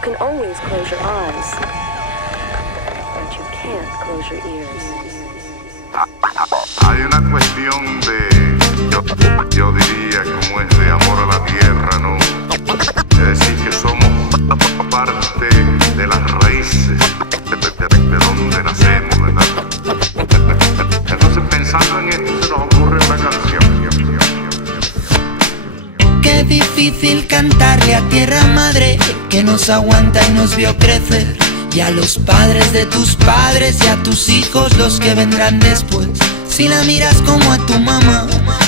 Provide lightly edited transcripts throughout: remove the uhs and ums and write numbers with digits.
You can always close your eyes, but you can't close your ears. Hay una cuestión yo diría como es de amor a la tierra, ¿no? Es decir que somos parte de las raíces de donde nacemos, ¿verdad? Entonces pensando en esto se nos ocurre una canción. Qué difícil cantarle a tierra madre que nos aguanta y nos vio crecer, y a los padres de tus padres y a tus hijos los que vendrán después. Si la miras como a tu mamá,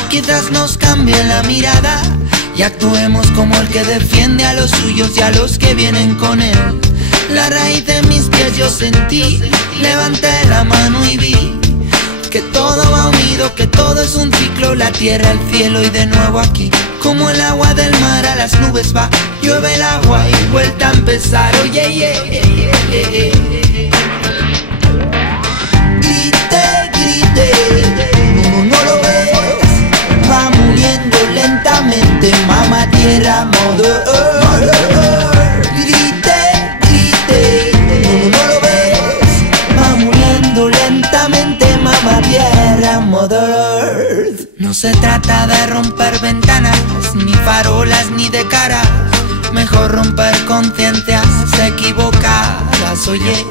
quizás nos cambie la mirada y actuemos como el que defiende a los suyos y a los que vienen con él. La raíz de mis pies yo sentí, levanté la mano y vi que todo va unido, que todo es un ciclo, la tierra, el cielo y de nuevo aquí. Como el agua del mar a las nubes va, llueve el agua y vuelta a empezar. Oye, grite, grite, no lo ves, va muriendo lentamente, mamá tierra, mother earth. Grite, grite, no lo ves, va muriendo lentamente, mamá tierra, mother earth. No se trata de romper ventanas, ni farolas, ni de caras. Mejor romper conciencias equivocadas. Oye,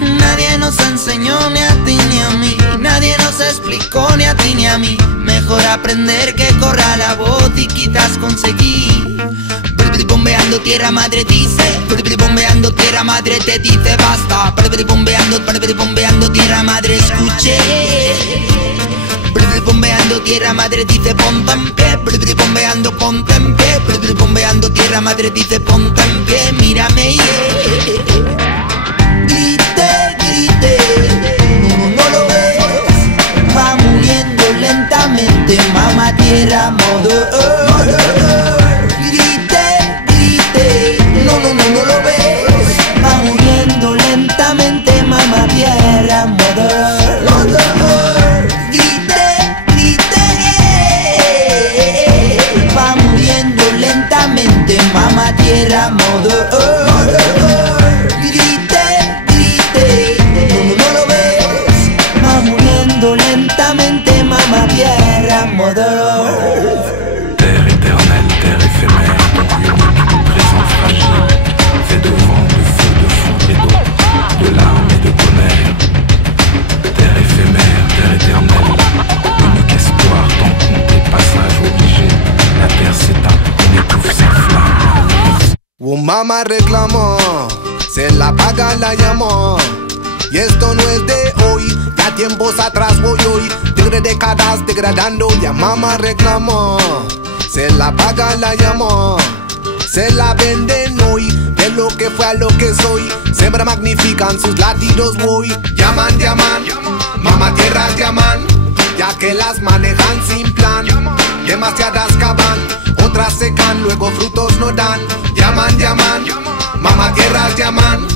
nadie nos enseñó ni a ti ni a mí, nadie nos explicó ni a ti ni a mí. Mejor aprender que corra la voz y quizás conseguir. Bombeando tierra madre dice, bombeando tierra madre te dice basta. Bombeando tierra madre escuche. Bombeando tierra madre dice ponte en pie, bombeando ponte en pie, bombeando tierra madre dice ponte en pie, mírame, grite, grite, no lo ves, va muriendo lentamente, mamá tierra, mother earth. Grite, grite, no lo ves, va muriendo lentamente, mamá tierra, mother earth. Mamá tierra, mother earth. Grite, grite, no lo ves, va muriendo lentamente, mamá tierra, mother earth. Terre éternelle, terre éphémère, unique, présent fragile, fait de vent, de feu, de foudre et d'eau, de larmes et de tonnerre. Terre éphémère, terre éternelle, unique espoir, temps compté, passage obligé. La terre s'éteint, on étouffe sa flamme. Mamá reclamó, se la paga la llamó. Y esto no es de hoy, ya tiempos atrás voy hoy. Tigre décadas degradando, ya mamá reclamó. Se la paga la llamó, se la venden hoy. De lo que fue a lo que soy, siempre magnifican sus latidos voy. Llaman, llaman, mamá tierras llaman, ya que las manejan sin plan. Demasiadas cavan, otras secan, luego frutos no dan. Llaman, llaman, mamá tierras llaman,